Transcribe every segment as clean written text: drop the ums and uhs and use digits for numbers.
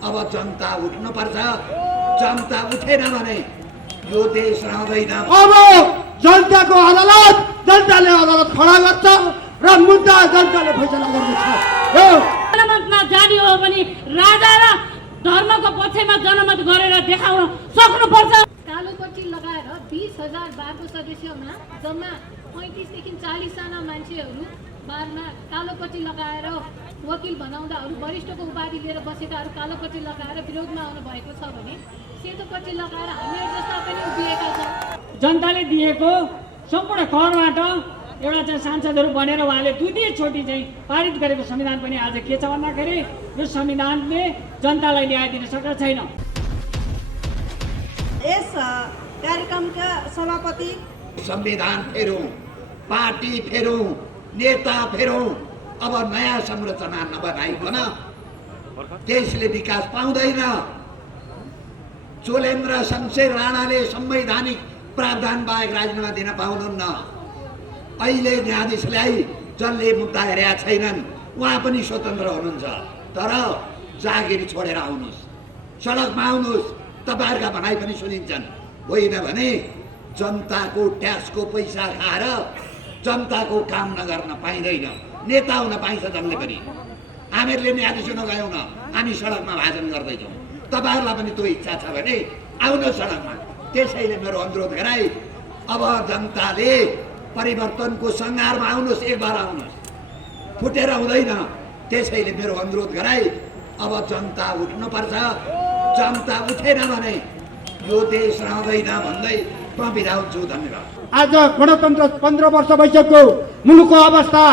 अब जनता उठ्नुपर्छ। जनता उठेन भने यो देश रहँदैन। अब जनताको अदालत जनताले अदालत खडा गर्छ र मुद्दा जनताले फैसला गर्नेछ। जनमतमा जाने हो भने राजा र धर्मको पक्षमा जनमत गरेर देखाउन सक्नुपर्छ। कालोपट्टि लगाएर 20,000 बारको सदस्यमा जम्मा 35 देखि 40 जना मान्छेहरू बारमा कालोपट्टि लगाएर वकिल बनाउँदाहरू वरिष्ठको उपाधि लिएर बसेकाहरू कालोपट्टि लगाएर विरोधमा आउनु भएको छ भने सेतोपट्टि लगाएर हामीहरू जस्ता पनि उभिएका छौँ। जनताले दिएको सम्पूर्ण करबाट एउटा चाहिँ सांसदहरू बनेर उहाँले दुई छोटी चाहिँ पारित गरेको संविधान पनि आज के छ भन्दाखेरि यो संविधानले जनतालाई न्याय दिन सकेको छैन। यस कार्यक्रमका सभापति संविधान फेरौँ, पार्टी फेरौँ, नेता फेरौँ। अब नयाँ संरचना नबनाइकन देशले विकास पाउँदैन। चोलेन्द्र शमशेर राणाले संवैधानिक प्रावधान बाहेक राजीनामा दिन पाउनुहुन्न। अहिले न्यायाधीशलाई जसले मुद्दा हेरेका छैनन् उहाँ पनि स्वतन्त्र हुनुहुन्छ। तर जागिर छोडेर आउनुहोस्, सडकमा आउनुहोस्, तपाईँहरूका भनाइ पनि सुनिन्छन्। होइन भने जनताको ट्याक्सको पैसा खाएर जनताको काम नगर्न पाइँदैन। नेता हुन पाइन्छ जसले पनि। हामीहरूले न्यायाधीश हुन गयौँ न, हामी सडकमा भाषण गर्दैछौँ। तपाईँहरूलाई पनि त्यो इच्छा छ भने आउनुहोस् सडकमा। त्यसैले मेरो अनुरोध गराई अब जनताले परिवर्तनको सङ्घारमा आउनुहोस्, एक बार आउनुहोस्, फुटेर हुँदैन। त्यसैले मेरो अनुरोध गराई अब जनता उठ्नुपर्छ। जनता उठेन भने यो देश रहँदैन भन्दै म बिदा हुन्छु। धन्यवाद। आज गणतन्त्र 15 वर्ष भइसक्यो। मुलुकको अवस्था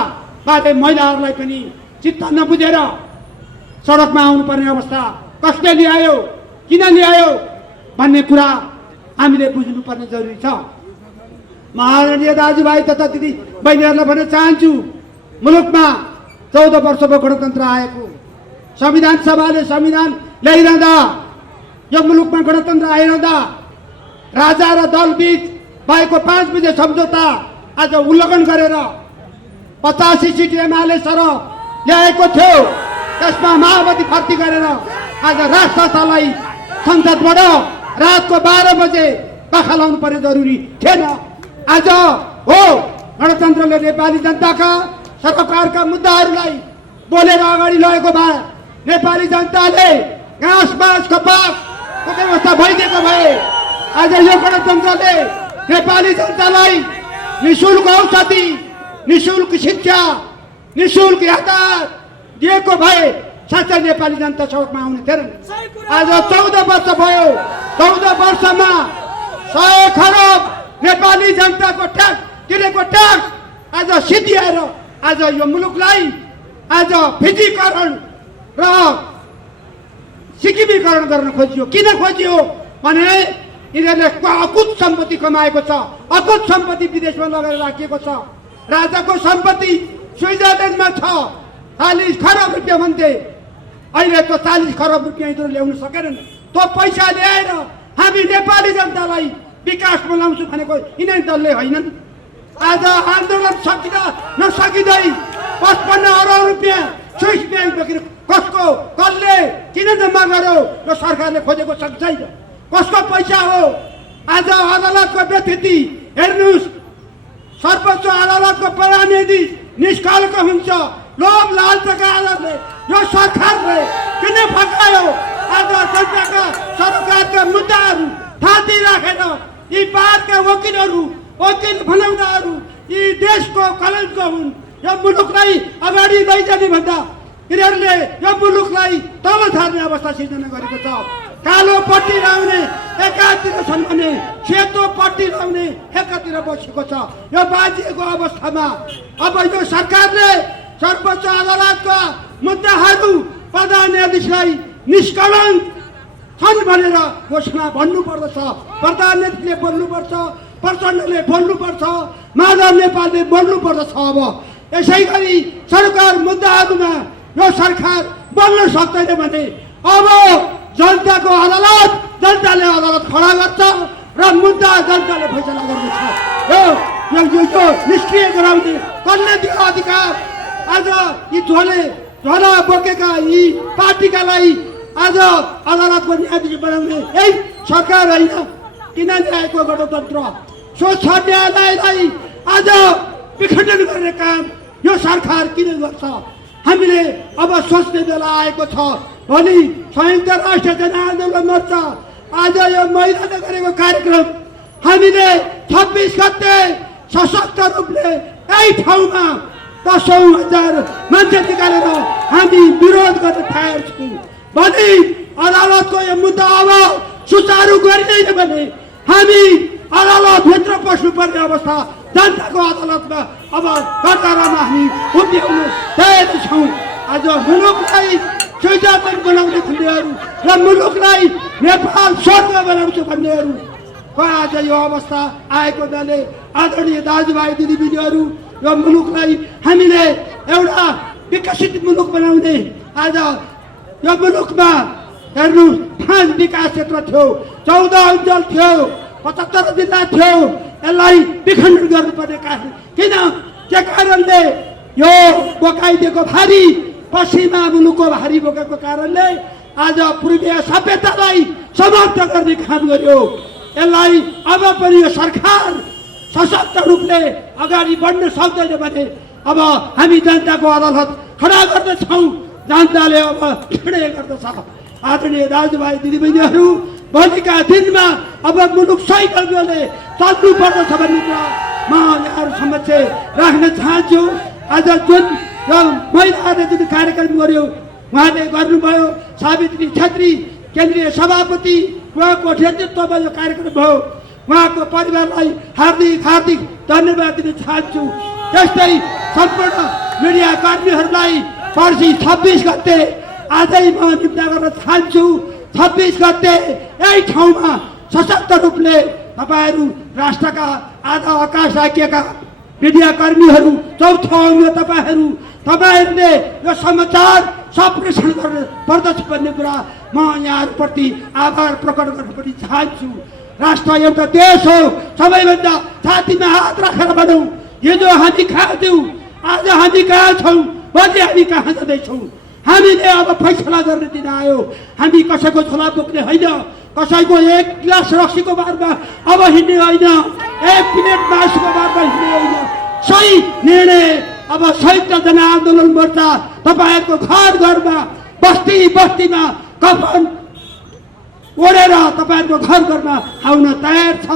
बारे महिलाहरूलाई पनि चित्त नबुझेर सडकमा आउनुपर्ने अवस्था कसले ल्यायो, किन ल्यायो भन्ने कुरा हामीले बुझ्नुपर्ने जरुरी छ। महारानीय दाजुभाइ तथा दिदी बहिनीहरूलाई भन्न चाहन्छु, मुलुकमा 14 वर्षको गणतन्त्र आएको, संविधान सभाले संविधान ल्याइरहँदा, यो मुलुकमा गणतन्त्र आइरहँदा राजा र दल बीच भएको 5 बजे सम्झौता आज उल्लङ्घन गरेर 85 सिट एमाले सर ल्याएको थियो। त्यसमा माओवादी भर्ती गरेर आज राष्ट्रतालाई संसदबाट रातको 12 बजे पाखा लाउनु पर्ने जरुरी थिएन। आज हो गणतन्त्रले नेपाली जनताका सरकारका मुद्दाहरूलाई बोलेर अगाडि लगेको भए नेपाली जनताले घाँस बाँस कपासको व्यवस्था भइदिएको भए आज यो गणतन्त्रले नेपाली जनतालाई निःशुल्क औषधि, निःशुल्क शिक्षा, निःशुल्क यातायात दिएको भए साँच्चै नेपाली जनता सडकमा आउने थिएन। आज 14 वर्ष भयो। 14 वर्षमा 100 खरब नेपाली जनताको ट्याक्स तिरेको ट्याक्स आज सिद्धिएर आज यो मुलुकलाई आज फिजीकरण र सिक्किमीकरण गर्न खोजियो। किन खोजियो भने यिनीहरूले अकुत सम्पत्ति कमाएको छ, अकुत सम्पत्ति विदेशमा लगेर राखिएको छ। राजाको सम्पत्ति स्विजरल्यान्डमा छ, 40 खरब रुपियाँ भन्थे। अहिले त 40 खरब रुपियाँ यिनीहरू ल्याउन सकेनन्। त्यो पैसा ल्याएर हामी नेपाली जनतालाई विकासमा ल्याउँछु भनेको यिनै दलले होइनन्। आज आन्दोलन सकिँदा नसकिँदै 55 अरब रुपियाँ स्विस ब्याङ्कदेखि कसको कसले किन जम्मा गर्यो यो सरकारले खोजेको सक्दैन। कसको पैसा हो? आज अदालतको व्यतिथि हेर्नुहोस्, सर्वोच्च अदालतको न्यायाधीश निष्कालको हुन्छ। लोभ लालचका आधारले यो सरकारले किन फकायो? आज जनताका सरकारका मुद्दाहरू थाती राखेर यी बारका वकिलहरू, वकिल बनाउँदाहरू यी देशको कलङ्क हुन्। यो मुलुकलाई अगाडि लैजाने भन्दा यिनीहरूले यो मुलुकलाई तल छार्ने अवस्था सिर्जना गरेको छ। कालो पट्टी लाउने एकातिर छन् भने सेतो पट्टी लाउने एकातिर बसेको छ। यो बाजिएको अवस्थामा अब यो सरकारले सर्वोच्च अदालतका मुद्दाहरू प्रधान न्यायाधीशलाई निष्कलङ्क छन् भनेर घोषणा भन्नुपर्दछ। प्रधान न्यायाधीशले बोल्नुपर्छ, प्रचण्डले बोल्नुपर्छ, माधव नेपालले बोल्नुपर्दछ। अब यसै गरी सरकार मुद्दाहरूमा यो सरकार बोल्न सक्दैन भने अब जनताको अदालत जनताले अदालत खडा गर्छ र मुद्दा जनताले फैसला गर्नेछ। यो निष्क्रिय गराउने कसले दियो अधिकार? आज यी झोला बोकेका यी पार्टीकालाई आज अदालतको न्यायाधीश बनाउने यही सरकार होइन। किन न्यायको गणतन्त्र? स्वच्छ न्यायालयलाई आज विखण्डन गर्ने काम यो सरकार किन गर्छ? हामीले अब सोच्ने बेला आएको छ। भोलि संयुक्त राष्ट्र जनआन्दोलन मोर्चा आज यो महिलाले गरेको कार्यक्रम हामीले 26 गते सशक्त रूपले यही ठाउँमा 10,000 मान्छे निकालेर हामी विरोध गर्न तयार छौँ। भोलि अदालतको यो मुद्दा अब सुचारू गरिँदैन भने हामी अदालतभित्र पस्नुपर्ने अवस्था जनताको अदालतमा अब कतारमा हामी उभ्याउन तयार छौँ। आज मुलुकलाई स्विजरल्यान्ड बनाउने भन्नेहरू र मुलुकलाई नेपाल स्वर्ग बनाउँछु भन्नेहरूको आज यो अवस्था आएको हुनाले आदरणीय दाजुभाइ दिदीबहिनीहरू, यो मुलुकलाई हामीले एउटा विकसित मुलुक बनाउने आज यो मुलुकमा हेर्नु 5 विकास क्षेत्र थियो, 14 अञ्चल थियो, 75 जिल्ला थियो। यसलाई विखण्डन गर्नुपर्ने कारण किन? के कारणले? यो बोकाइदिएको भारी पश्चिमा मुलुकको भारी बोकेको कारणले आज पूर्वीय सभ्यतालाई समाप्त गर्ने काम गर्यो। यसलाई अब पनि यो सरकार सशक्त रूपले अगाडि बढ्न सक्दैन भने अब हामी जनताको अदालत खडा गर्दछौँ। जनताले अब निर्णय गर्दछ। आदरणीय दाजुभाइ दिदीबहिनीहरू, भोलिका दिनमा अब मुलुक सही ढङ्गले चल्नु पर्दछ भन्ने कुरा म यहाँहरू समक्ष राख्न चाहन्छु। आज जुन महिलाहरूले जुन कार्यक्रम गर्यो उहाँले गर्नुभयो, सावित्री छेत्री केन्द्रीय सभापति उहाँको नेतृत्वमा यो कार्यक्रम भयो। उहाँको परिवारलाई हार्दिक हार्दिक धन्यवाद दिन चाहन्छु। त्यस्तै सम्पूर्ण मिडिया कर्मीहरूलाई पर्सि 26 गते आजै म निम्ता गर्न चाहन्छु। 26 गते यही ठाउँमा सशक्त रूपले तपाईँहरू राष्ट्रका आधा आकाश राखिएका मिडिया कर्मीहरू, चौथो अङ्ग तपाईँहरूले यो समाचार सप्रेषण गर्न पर्दछ भन्ने कुरा म यहाँहरूप्रति आभार प्रकट गर्न पनि चाहन्छु। राष्ट्र एउटा देश हो, सबैभन्दा छातीमा हात राखेर भनौँ, हिजो हामी कहाँ थियौँ, आज हामी कहाँ छौँ, भोलि हामी कहाँ जाँदैछौँ। हामीले अब फैसला गर्ने दिन आयो। हामी कसैको झोला बोक्ने होइन, कसैको एक गिलास रक्सीको बारमा अब हिँड्ने होइन, एक प्लेट मासुको बारमा हिँड्ने होइन। सही निर्णय अब संयुक्त जनआन्दोलन मोर्चा तपाईँहरूको घर घरमा, बस्ती बस्तीमा कफन ओढेर तपाईँहरूको घर घरमा आउन तयार छ।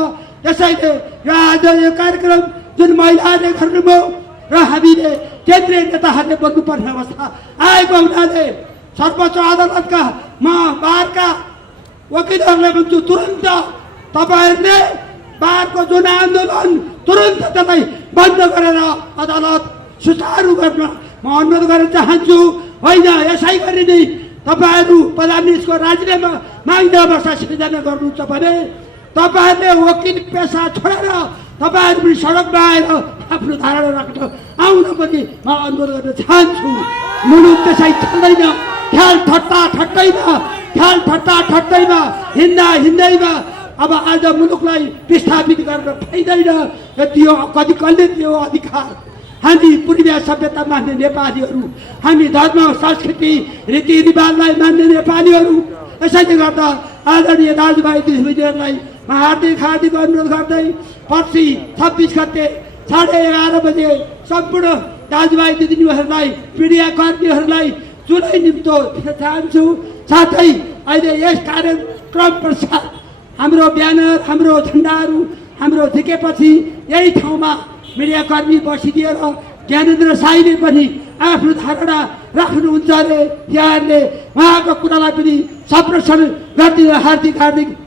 त्यसैले यो आज यो कार्यक्रम जुन महिलाहरूले गर्नुभयो र हामीले केन्द्रीय नेताहरूले बन्नुपर्ने अवस्था आएको हुनाले सर्वोच्च अदालतका म बारका वकिलहरूलाई भन्छु, तुरन्त तपाईँहरूले बारको जुन आन्दोलन तुरन्त त्यसलाई बन्द गरेर अदालत सुचारू गर्न म अनुरोध गर्न चाहन्छु। होइन, यसै गरी नै तपाईँहरू प्रधानमन्त्रीको राजीनामा माग्ने अवस्था सिर्जना गर्नुहुन्छ भने तपाईँहरूले वकिल पेसा छोडेर तपाईँहरू पनि सडकमा आएर आफ्नो धारणा राख्न आउन पनि म अनुरोध गर्न चाहन्छु। मुलुक त्यसै चल्दैन, ख्याल ठट्टैमा हिँड्दैमा अब आज मुलुकलाई विस्थापित गर्न पाइँदैन। त्यो कति कसले त्यो अधिकार? हामी पूर्वीय सभ्यता मान्ने नेपालीहरू, हामी धर्म संस्कृति रीतिरिवाजलाई मान्ने नेपालीहरू। यसैले गर्दा आदरणीय दाजुभाइ दिदीबहिनीहरूलाई म हार्दिक अनुरोध गर्दै पर्सि 26 गते 11:30 बजे सम्पूर्ण दाजुभाइ दिदीबहिनीहरूलाई, मिडिया कर्मीहरूलाई जुनै निम्तो दिन चाहन्छु। साथै अहिले यस कार्यक्रम पश्चात हाम्रो ब्यानर, हाम्रो झन्डाहरू हाम्रो झिकेपछि यही ठाउँमा मिडिया कर्मी बसिदिएर ज्ञानेन्द्र साईले पनि आफ्नो धारणा राख्नुहुन्छ अरे। यहाँहरूले उहाँको कुरालाई पनि सप्रेषण गरिदिन हार्दिक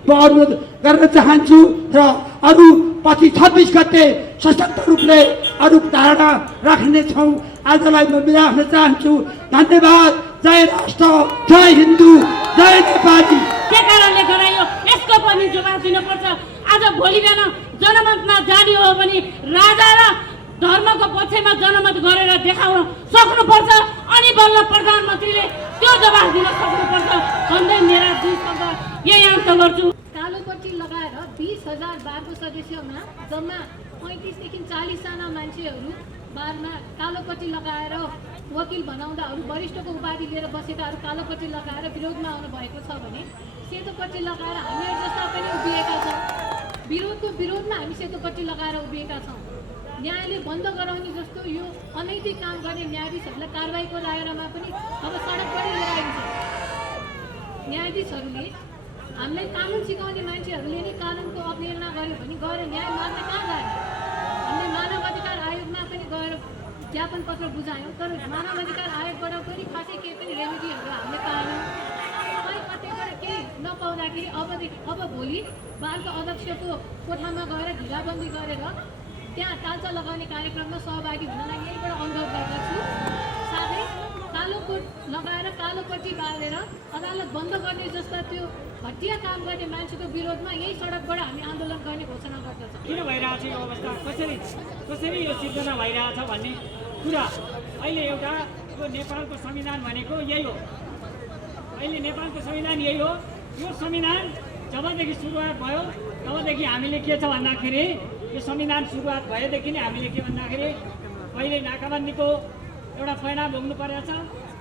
म अनुरोध गर्न चाहन्छु। र अरू पछि 26 गते सशक्त रूपले अरू धारणा राख्नेछौँ। आजलाई म बिदा हुन चाहन्छु। धन्यवाद। जय राष्ट्र, जय हिन्दू, जय नेपाली। के कारणले गरायो यसको पनि जवाब दिनुपर्छ। आज भोलि बिहान जनमतमा जाने हो भने राजा र धर्मको पक्षमा जनमत गरेर देखाउन सक्नुपर्छ। अनि बल्ल प्रधानमन्त्रीले त्यो जवाब दिन सक्नुपर्छ भन्दै मेरा 2 शब्द यही अन्त गर्छु। कालोपट्टि लगाएर 20,000 बारको सदस्यमा जम्मा 35 देखि 40 जना मान्छेहरू बारमा कालोपट्टि लगाएर वकिल बनाउँदाहरू वरिष्ठको उपाधि लिएर बसेकाहरू कालोपट्टि लगाएर विरोधमा आउनु भएको छ भने सेतोपट्टि लगाएर हामीहरू जस्ता पनि उभिएका छौँ। विरोधको विरोधमा हामी सेतोपट्टि लगाएर उभिएका छौँ। न्यायले बन्द गराउने जस्तो यो अनैतिक काम गर्ने न्यायाधीशहरूलाई कारबाहीको दायरामा पनि अब सडक पनि लिएर आइन्छ। न्यायाधीशहरूले हामीलाई कानुन सिकाउने मान्छेहरूले नै कानुनको अवहेलना गर्यो भने गएर न्याय माग्न कहाँ जाने? हामीले मानव अधिकार आयोगमा पनि गएर ज्ञापन पत्र बुझायौँ, तर मानव अधिकार आयोगबाट पनि खासै केही पनि रेमेडीहरू हामीले पाएनौँ। खै कतैबाट केही नपाउँदाखेरि अब भोलि बारको अध्यक्षको कोठामा गएर घेराबन्दी गरेर त्यहाँ तालचा लगाउने कार्यक्रममा सहभागी हुनलाई यहीँबाट अनुरोध गर्दछु। साथै कालो कोट लगाएर कालोपट्टि बालेर अदालत बन्द गर्ने जस्ता त्यो घटिया काम गर्ने मान्छेको विरोधमा यही सडकबाट हामी आन्दोलन गर्ने घोषणा गर्दछौँ। किन भइरहेछ यो अवस्था, कसरी यो सिर्जना भइरहेछ भन्ने कुरा अहिले एउटा यो नेपालको संविधान भनेको यही हो। अहिले नेपालको संविधान यही हो। यो संविधान जबदेखि सुरुवात भयो तबदेखि हामीले के छ भन्दाखेरि यो संविधान सुरुवात भएदेखि नै हामीले के भन्दाखेरि पहिले नाकाबन्दीको एउटा परिणाम भोग्नु परेको छ,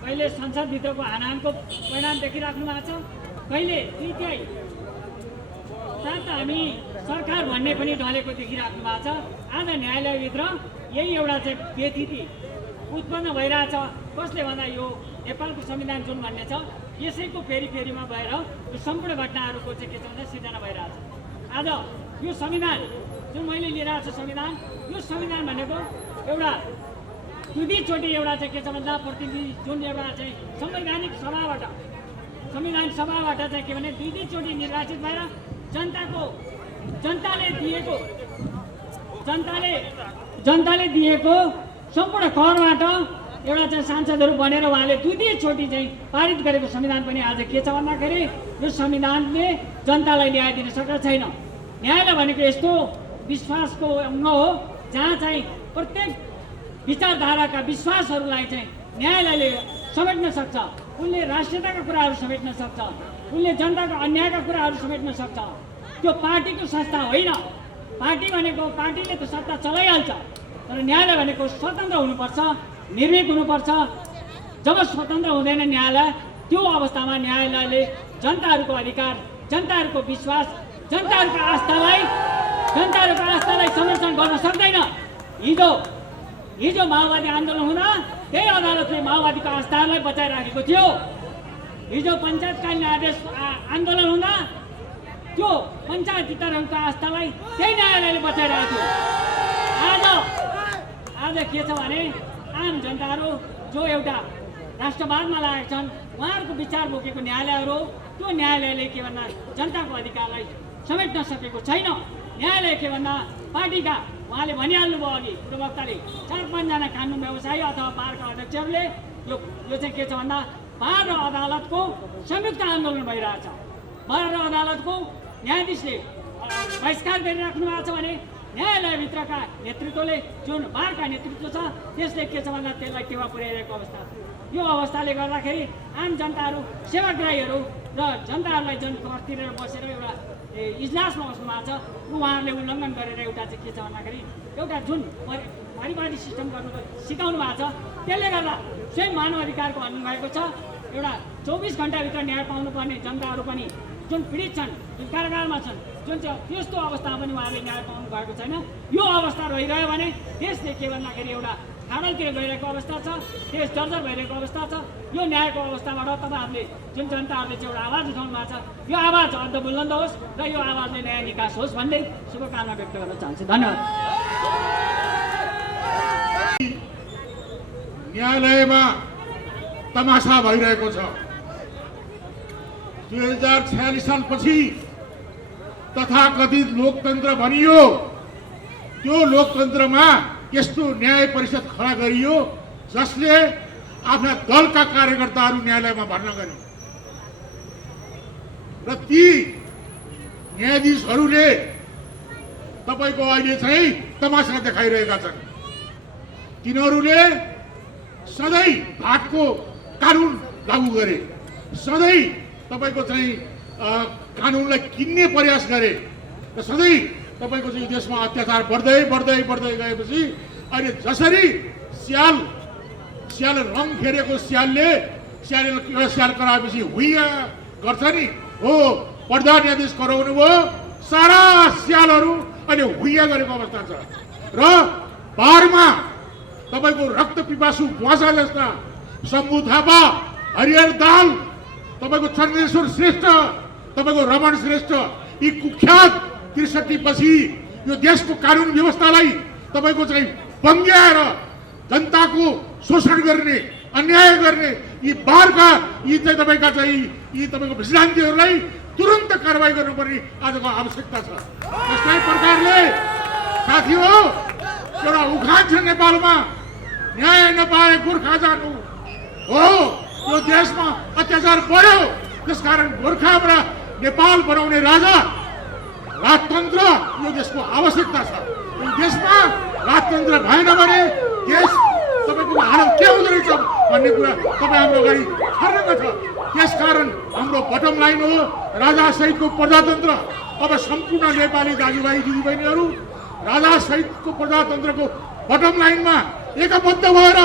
कहिले संसदभित्रको हानाहानको परिणाम देखिराख्नु भएको छ, कहिले तृतीय साथ हामी सरकार भन्ने पनि ढलेको देखिराख्नु भएको छ। आज न्यायालयभित्र यही एउटा चाहिँ व्यथिति उत्पन्न भइरहेछ। कसले भन्दा यो नेपालको संविधान जुन भन्ने छ यसैको फेरिमा भएर यो सम्पूर्ण घटनाहरूको चाहिँ के छ भन्दा सिर्जना भइरहेछ। आज यो संविधान जुन मैले लिइरहेको छु यो संविधान भनेको एउटा दुईचोटि एउटा चाहिँ के छ भन्दा प्रतिनिधि जुन एउटा चाहिँ संवैधानिक सभाबाट चाहिँ के भने दुईचोटि निर्वाचित भएर जनताले दिएको सम्पूर्ण करबाट एउटा चाहिँ सांसदहरू बनेर उहाँले दुईचोटि चाहिँ पारित गरेको संविधान पनि आज के छ भन्दाखेरि यो संविधानले जनतालाई न्याय दिन सकेको छैन। न्यायालय भनेको यस्तो विश्वासको अङ्ग हो जहाँ चाहिँ प्रत्येक विचारधाराका विश्वासहरूलाई चाहिँ न्यायालयले समेट्न सक्छ। उनले राष्ट्रियताका कुराहरू समेट्न सक्छ, उनले जनताको अन्यायका कुराहरू समेट्न सक्छ। त्यो पार्टीको संस्था होइन। पार्टी भनेको पार्टीले त सत्ता चलाइहाल्छ, तर न्यायालय भनेको स्वतन्त्र हुनुपर्छ, निर्भीक हुनुपर्छ। जब स्वतन्त्र हुँदैन न्यायालय त्यो अवस्थामा न्यायालयले जनताहरूको अधिकार, जनताहरूको विश्वास, जनताहरूको आस्थालाई संरक्षण गर्न सक्दैन। हिजो माओवादी आन्दोलन हुँदा त्यही अदालतले माओवादीको आस्थालाई बचाइराखेको थियो। हिजो पञ्चायतकालीन आदेश आन्दोलन हुँदा त्यो पञ्चायत इतरहरूको आस्थालाई त्यही न्यायालयले बचाइरहेको थियो। आज के छ भने आम जनताहरू जो एउटा राष्ट्रवादमा लागेका छन् उहाँहरूको विचार बोकेको न्यायालयहरू त्यो न्यायालयले के भन्दा जनताको अधिकारलाई समेट्न सकेको छैन। न्यायालय के भन्दा पार्टीका उहाँले भनिहाल्नुभयो अघि प्रवक्ताले 4-5 कानुन व्यवसायी अथवा बारका अध्यक्षहरूले यो चाहिँ के छ भन्दा बार र अदालतको संयुक्त आन्दोलन भइरहेछ। बार र अदालतको न्यायाधीशले बहिष्कार गरिराख्नु भएको छ भने न्यायालयभित्रका नेतृत्वले जुन बारका नेतृत्व छ त्यसले के छ भन्दा त्यसलाई टेवा पुर्याइरहेको अवस्था छ। यो अवस्थाले गर्दाखेरि आम जनताहरू, सेवाग्राहीहरू र जनताहरूलाई जुन घर तिरेर बसेर एउटा इजलासमा बस्नु भएको छ उहाँहरूले उल्लङ्घन गरेर एउटा चाहिँ के छ भन्दाखेरि एउटा जुन पारिवारिक सिस्टम गर्नु सिकाउनु भएको छ त्यसले गर्दा स्वयं मानव अधिकारको भन्नुभएको छ एउटा 24 घण्टाभित्र न्याय पाउनुपर्ने जनताहरू पनि जुन पीडित छन्, जुन कारागारमा छन्, जुन चाहिँ त्यस्तो अवस्थामा पनि उहाँहरूले न्याय पाउनु भएको छैन। यो अवस्था रहिरह्यो भने देशले के भन्दाखेरि एउटा खाडलतिर गइरहेको अवस्था छ, देश जर्जर भइरहेको अवस्था छ। यो न्यायको अवस्थाबाट तपाईँहरूले जुन जनताहरूले चाहिँ एउटा आवाज उठाउनु भएको छ यो आवाज अझ बुलन्द होस् र यो आवाजले न्याय निकास होस् भन्दै शुभकामना व्यक्त गर्न चाहन्छु। धन्यवाद। न्यायालयमा तमासा भइरहेको छ। 2046 सालपछि तथाकथित लोकतन्त्र भनियो, त्यो लोकतन्त्रमा यस्तो न्याय परिषद खडा गरियो जसले आफ्ना दलका कार्यकर्ताहरू न्यायालयमा भर्ना गरे र ती न्यायाधीशहरूले तपाईँको अहिले चाहिँ तमासा देखाइरहेका छन्। तिनीहरूले सधैँ भाटको कानुन लागू गरे, सधैँ तपाईँको चाहिँ कानुनलाई किन्ने प्रयास गरे र सधैँ तपाईँको चाहिँ देशमा अत्याचार बढ्दै गएपछि अहिले जसरी स्याल रङ फेरेको स्यालले स्याल कराएपछि हुइया गर्छ नि हो, पर्दा न्यायाधीश कराउनु भयो, सारा स्यालहरू अहिले हुइया गरेको अवस्था छ। र बारमा तपाईँको रक्त पिपासु बुवासा जस्ता शम्भु थापा, हरिहर दाल, तपाईँको चन्द्रेश्वर श्रेष्ठ, तपाईँको रमण श्रेष्ठ, यी कुख्यात 63 पछि यो देशको कानुन व्यवस्थालाई तपाईँको चाहिँ बङ्ग्याएर जनताको शोषण गर्ने, अन्याय गर्ने यी बारका यी चाहिँ तपाईँका चाहिँ यी तपाईँको भिजिलान्तीहरूलाई तुरन्त कारवाही गर्नुपर्ने आजको आवश्यकता छ। त्यस्तै प्रकारले साथी हो, एउटा उखान छ नेपालमा, न्याय नपाए गोर्खा जानु हो। यो देशमा अत्याचार बढ्यो, त्यसकारण गोर्खाबाट नेपाल बनाउने राजा राजतन्त्र यो देशको आवश्यकता छ। यो देशमा राजतन्त्र भएन भने देश तपाईँको हालत के हुँदो रहेछ भन्ने कुरा तपाईँ हाम्रो अगाडि छर्लङ्ग छ। त्यसकारण हाम्रो बटम लाइन हो राजा सहितको प्रजातन्त्र। अब सम्पूर्ण नेपाली दाजुभाइ दिदीबहिनीहरू राजा सहितको प्रजातन्त्रको बटम लाइनमा एकबद्ध भएर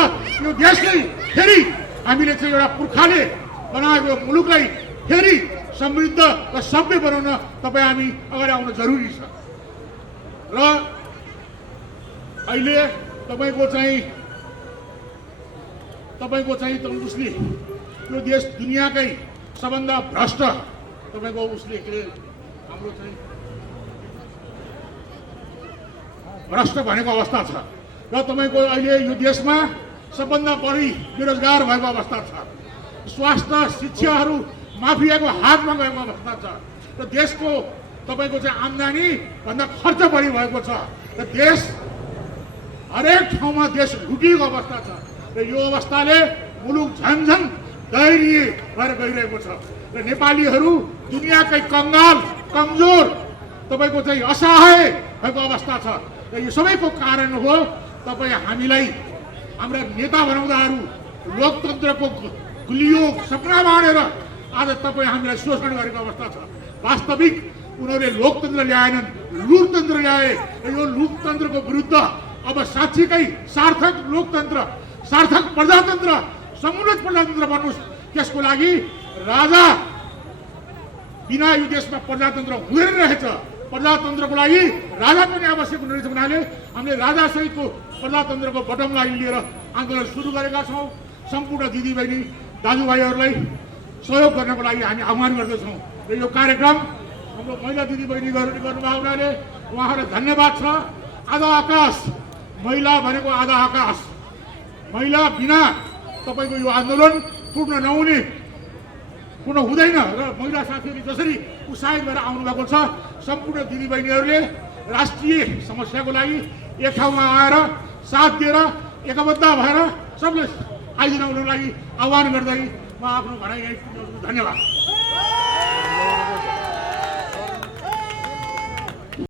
यो देशलाई फेरि हामीले चाहिँ एउटा पुर्खाले बनाएको मुलुकलाई फेरि समृद्ध र सभ्य बनाउन तपाईँ हामी अगाडि आउन जरुरी छ। र अहिले तपाईँको चाहिँ उसले यो देश दुनियाँकै सबभन्दा भ्रष्ट तपाईँको उसले के हाम्रो चाहिँ भ्रष्ट भनेको अवस्था छ। र तपाईँको अहिले यो देशमा सबभन्दा बढी बेरोजगार भएको अवस्था छ। स्वास्थ्य शिक्षाहरू माफियाको हातमा गएको अवस्था छ। र देशको तपाईँको चाहिँ आम्दानी भन्दा खर्च बढी भएको छ। र देश हरेक ठाउँमा देश लुटिएको अवस्था छ। र यो अवस्थाले मुलुक झन्झन दयनीय भएर गइरहेको छ। र नेपालीहरू दुनियाँकै कङ्गाल कमजोर तपाईँको चाहिँ असहाय भएको अवस्था छ। र यो सबैको कारण हो तपाईँ हामीलाई हाम्रा नेता बनाउँदाहरू लोकतन्त्रको गुलियो सपना बाँडेर आज तपाईँ हामीलाई शोषण गरेको अवस्था छ। वास्तविक उनीहरूले लोकतन्त्र ल्याएनन्, लुटतन्त्र ल्याए। यो लुटतन्त्रको विरुद्ध अब साँच्चीकै सार्थक लोकतन्त्र, सार्थक प्रजातन्त्र, समुन्नत प्रजातन्त्र बन्नुहोस्। त्यसको लागि राजा बिना यो देशमा प्रजातन्त्र हुँदैन रहेछ। प्रजातन्त्रको लागि राजा पनि आवश्यक हुने रहेछ हुनाले हामीले राजा सहितको प्रजातन्त्रको बटम लाइन लिएर आन्दोलन सुरु गरेका छौँ। सम्पूर्ण दिदीबहिनी दाजुभाइहरूलाई सहयोग गर्नको लागि हामी आह्वान गर्दछौँ। र यो कार्यक्रम हाम्रो महिला दिदीबहिनीहरूले गर्नुभएको हुनाले उहाँहरूलाई धन्यवाद छ। आधा आकाश, महिला भनेको आधा आकाश। महिला बिना तपाईँको यो आन्दोलन पूर्ण हुँदैन। र महिला साथीहरूले जसरी उत्साहित भएर आउनुभएको छ, सम्पूर्ण दिदीबहिनीहरूले राष्ट्रिय समस्याको लागि एक ठाउँमा आएर साथ दिएर एकबद्ध भएर सबले आइदिनको लागि आह्वान गर्दै म आफ्नो भनाइ यहीँ। धन्यवाद।